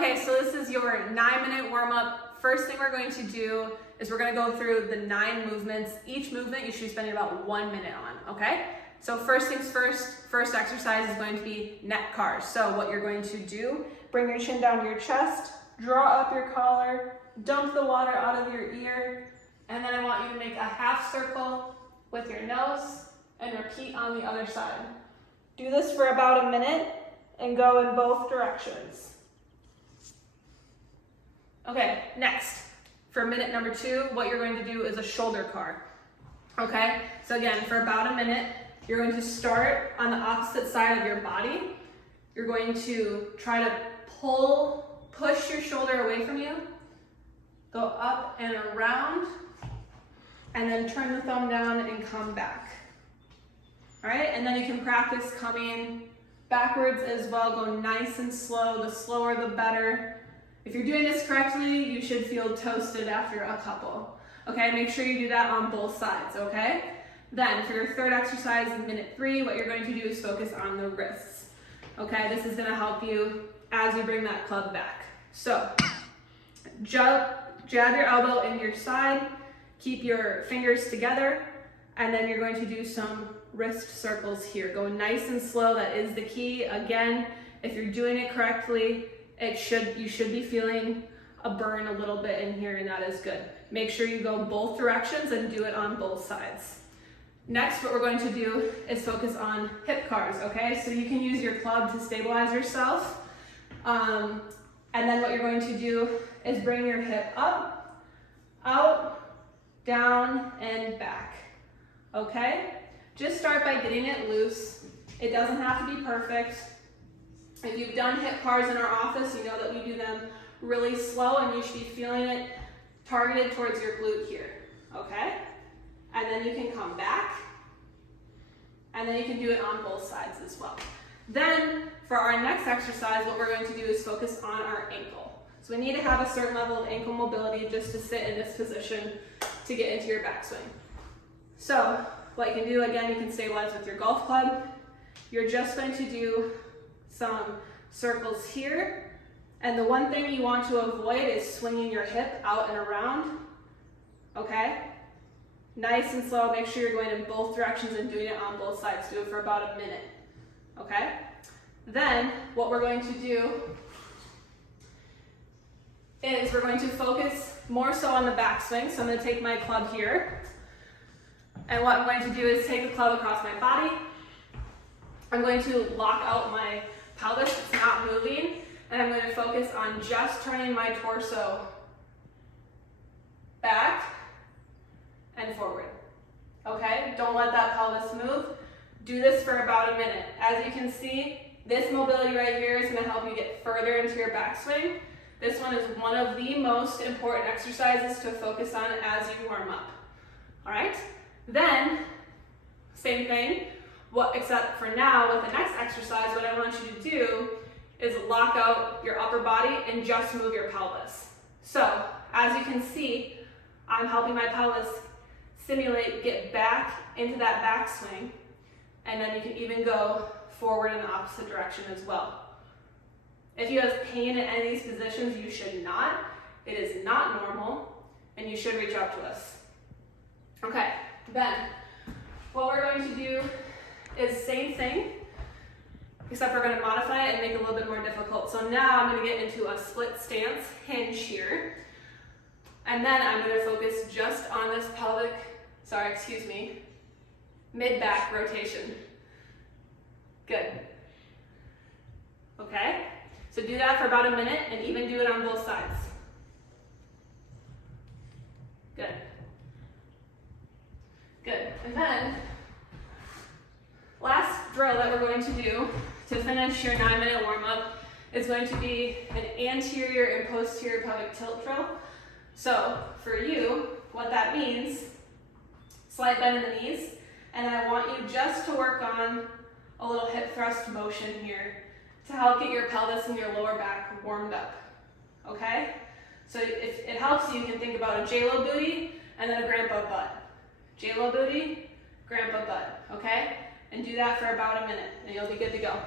Okay, so this is your 9-minute warm-up. First thing we're going to do is we're going to go through the 9 movements. Each movement you should be spending about 1 minute on, okay? So first things first exercise is going to be neck cars. So what you're going to do, bring your chin down to your chest, draw up your collar, dump the water out of your ear, and then I want you to make a half circle with your nose and repeat on the other side. Do this for about a minute and go in both directions. Okay, next, for minute number 2, what you're going to do is a shoulder car. Okay, so again, for about a minute, you're going to start on the opposite side of your body. You're going to try to push your shoulder away from you, go up and around, and then turn the thumb down and come back. All right, and then you can practice coming backwards as well. Go nice and slow. The slower, the better. If you're doing this correctly, you should feel toasted after a couple. Okay, make sure you do that on both sides, okay? Then for your third exercise in minute 3, what you're going to do is focus on the wrists. Okay, this is gonna help you as you bring that club back. So, jab your elbow into your side, keep your fingers together, and then you're going to do some wrist circles here. Go nice and slow, that is the key. Again, if you're doing it correctly, you should be feeling a burn a little bit in here, and that is good. Make sure you go both directions and do it on both sides. Next, what we're going to do is focus on hip cars, okay? So you can use your club to stabilize yourself. And then what you're going to do is bring your hip up, out, down, and back, okay? Just start by getting it loose. It doesn't have to be perfect. If you've done hip cars in our office, you know that we do them really slow, and you should be feeling it targeted towards your glute here, okay? And then you can come back, and then you can do it on both sides as well. Then, for our next exercise, what we're going to do is focus on our ankle. So we need to have a certain level of ankle mobility just to sit in this position to get into your backswing. So, what you can do, again, you can stabilize with your golf club. You're just going to do some circles here. And the one thing you want to avoid is swinging your hip out and around, okay? Nice and slow, make sure you're going in both directions and doing it on both sides. Do it for about a minute, okay? Then, what we're going to do is we're going to focus more so on the backswing. So I'm going to take my club here. And what I'm going to do is take the club across my body. I'm going to lock out my pelvis, it's not moving. And I'm going to focus on just turning my torso back and forward, okay? Don't let that pelvis move. Do this for about a minute. As you can see, this mobility right here is gonna help you get further into your backswing. This one is one of the most important exercises to focus on as you warm up, all right? Then, same thing, except for now with the next exercise, what I want you to do is lock out your upper body and just move your pelvis. So, as you can see, I'm helping my pelvis simulate, get back into that backswing, and then you can even go forward in the opposite direction as well. If you have pain in any of these positions, you should not. It is not normal, and you should reach out to us. Okay, then what we're going to do is same thing, except we're going to modify it and make it a little bit more difficult. So now I'm going to get into a split stance hinge here. And then I'm going to focus just on this mid-back rotation. Good. Okay, so do that for about a minute and even do it on both sides. Good. Good, and then last drill that we're going to do to finish your 9-minute warm-up is going to be an anterior and posterior pelvic tilt drill. So for you, what that means, slight bend in the knees, and I want you just to work on a little hip thrust motion here to help get your pelvis and your lower back warmed up, okay? So if it helps you can think about a J-Lo booty and then a grandpa butt. J-Lo booty, grandpa butt, okay? And do that for about a minute and you'll be good to go.